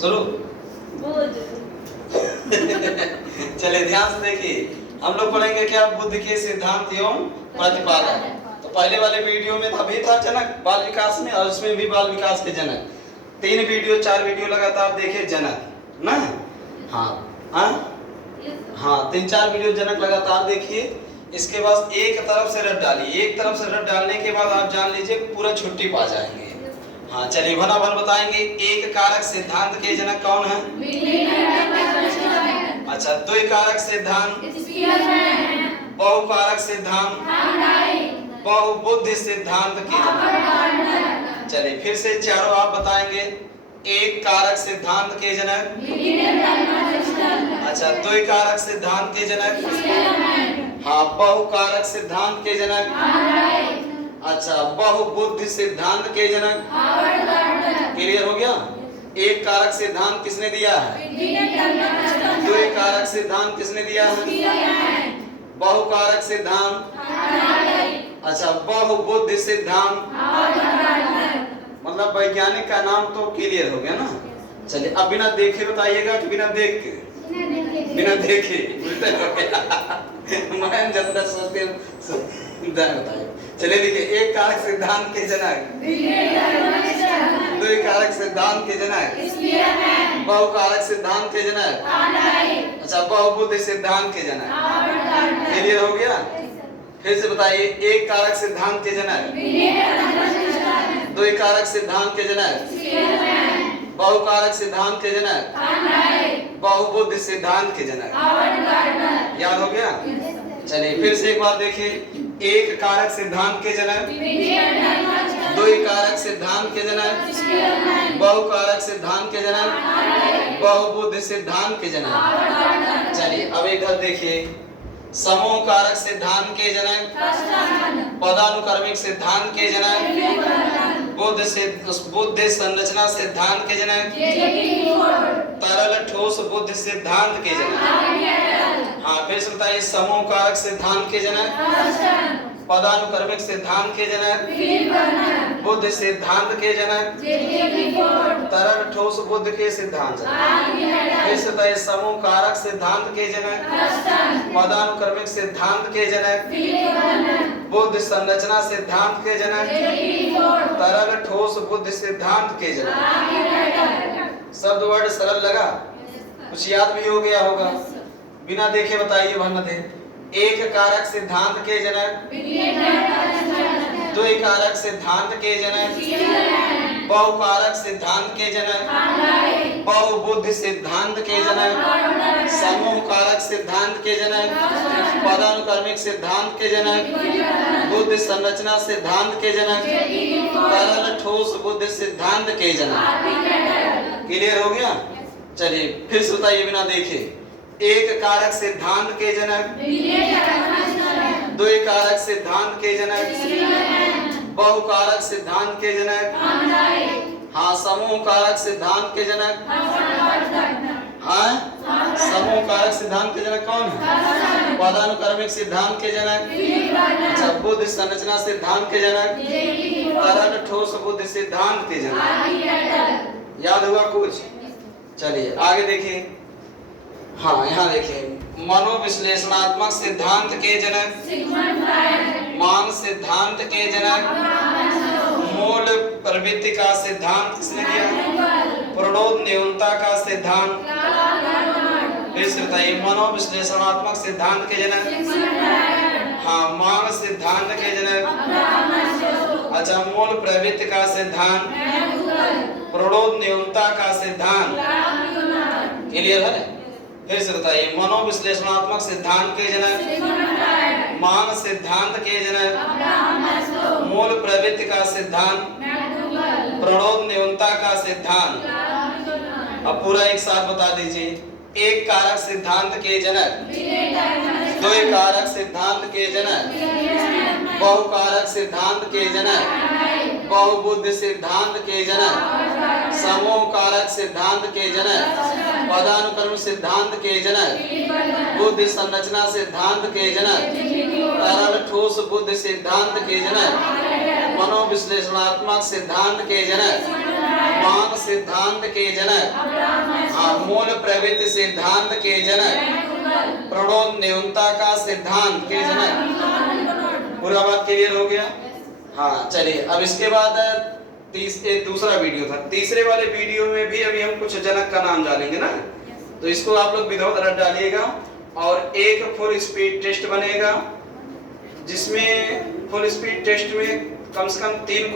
शुरू। चलिए ध्यान से देखिए, हम लोग पढ़ेंगे क्या, बुद्ध के सिद्धांत एवं प्रतिपादन। तो पहले वाले वीडियो में अभी था जनक बाल विकास में, और उसमें भी बाल विकास के जनक। 3 वीडियो 4 वीडियो लगातार देखे जनक ना। हाँ 3-4 वीडियो जनक लगातार देखिए। इसके बाद एक तरफ से रट डालिए, एक तरफ से रट डालने के बाद आप जान लीजिए पूरा छुट्टी पा जाएंगे। हाँ चलिए भनाभन बताएंगे। एक कारक सिद्धांत के जनक कौन है? अच्छा, द्विकारक सिद्धांत, बहुकारक सिद्धांत, बहुबुद्धि सिद्धांत के जनक। चलिए फिर से चारों आप बताएंगे। एक कारक सिद्धांत के जनक, अच्छा द्विकारक सिद्धांत के जनक, हाँ बहुकारक सिद्धांत के जनक, अच्छा बहुबुद्धि सिद्धांत के जनक। क्लियर हो गया? एक कारक सिद्धांत किसने दिया है? द्विकारक सिद्धांत किसने दिया है? बहुकारक सिद्धांत, अच्छा बहुबुद्धि सिद्धांत, मतलब वैज्ञानिक का नाम तो क्लियर हो गया ना। चलिए अब बिना देखे बताइएगा कि बिना देख के? बिना देखे उल्टा हो गया। मैं जितना सोचते बताइए। चलिए देखिए, एक कारक सिद्धांत के जनक, द्विकारक सिद्धांत के जनक, बहुकारक सिद्धांत के जनक, अच्छा बहुबुद्धि सिद्धांत के जनक। क्लियर हो गया? फिर से बताइए। एक कारक सिद्धांत के जनक, द्विकारक सिद्धांत के जनक, बहुकारक सिद्धांत के जनक, बहुबुद्धि सिद्धांत के जनक। याद हो गया? चलिए फिर से एक बार देखिए। एक कारक सिद्धांत के जनक, द्विकारक सिद्धांत के जनक, बहुकारक सिद्धांत के जनक, बहुबुद्धि सिद्धांत के जनक। चलिए अब इधर देखिए। समूह कारक सिद्धांत के जनक, पदानुक्रमिक सिद्धांत के जनक, बुद्धि संरचना सिद्धांत के जनक, तरल ठोस बुद्धि सिद्धांत के जनक। हाँ फिर से बताइए। समूह कारक सिद्धांत के जनक, पदानुक्रमिक सिद्धांत के जनक, बुद्धि सिद्धांत के जनक, तरल ठोस बुद्ध के सिद्धांत। फिर से बताइए। समूह कारक सिद्धांत के जनक, पदानुक्रमिक सिद्धांत के जनक, बुद्धि संरचना सिद्धांत के जनक, तरल ठोस बुद्ध सिद्धांत के जनक। शब्द वर्ड सरल लगा? कुछ याद भी हो गया होगा? बिना देखे बताइए भन्नते। एक कारक सिद्धांत के जनक, द्विकारक सिद्धांत के जनक, बहुकारक सिद्धांत के जनक, बहुबुद्धि सिद्धांत के जनक, समूह कारक सिद्धांत के जनक, पदानुक्रमिक सिद्धांत के जनक, बुद्धि संरचना सिद्धांत के जनक, तरल ठोस बुद्धि सिद्धांत के जनक। क्लियर हो गया? चलिए फिर से बताइए बिना देखे। एक कारक सिद्धांत के जनक, द्विकारक सिद्धांत के जनक, बहुकारक सिद्धांत के जनक, हाँ समूह कारक सिद्धांत के जनक। हाँ समूह कारक सिद्धांत के जनक कौन है? पदानुक्रमिक सिद्धांत के जनक, अच्छा बुद्धि संरचना सिद्धांत के जनक, तरल ठोस बुद्धि सिद्धांत के जनक। याद हुआ कुछ? चलिए आगे देखिए। हाँ यहाँ देखिए। मनोविश्लेषणात्मक सिद्धांत के जनक, मान सिद्धांत के जनक, मूल प्रवृत्ति का सिद्धांत किसने दिया? प्रणोद न्यूनता का सिद्धांत। फिर से बताइए। मनोविश्लेषणात्मक सिद्धांत के जनक, हाँ मान सिद्धांत के जनक, अच्छा मूल प्रवृत्ति का सिद्धांत, प्रणोद न्यूनता का सिद्धांत। क्लियर है? फिर से बताइए। मनोविश्लेषणात्मक सिद्धांत के जनक, मान सिद्धांत के जनक, मूल प्रवृत्ति का सिद्धांत, प्रणोद न्यूनता का सिद्धांत। अब पूरा एक साथ बता दीजिए। एक कारक सिद्धांत के जनक, द्विकारक सिद्धांत के जनक, बहुकारक सिद्धांत के जनक, बहुबुद्धि सिद्धांत के जनक, समूह कारक सिद्धांत के जनक, पदानुक्रम सिद्धांत के जनक, बुद्धि संरचना सिद्धांत के जनक, तरल ठोस बुद्धि सिद्धांत के जनक, मनोविश्लेषणात्मक सिद्धांत के जनक, मांग सिद्धांत के जनक, हाँ मूल प्रवृत्ति सिद्धांत के जनक, प्रणोद न्यूनता का सिद्धांत के जनक। पूरा बात क्लियर हो गया? हाँ चलिए, अब इसके बाद दूसरा वीडियो था। तीसरे वाले वीडियो में भी अभी हम कुछ जनक का नाम जानेंगे ना, तो इसको आप लोग विदाउट रट डालिएगा और एक फुल स्पीड टेस्ट बनेगा, जिसमें फुल स्पीड टेस्ट में कम से कम 3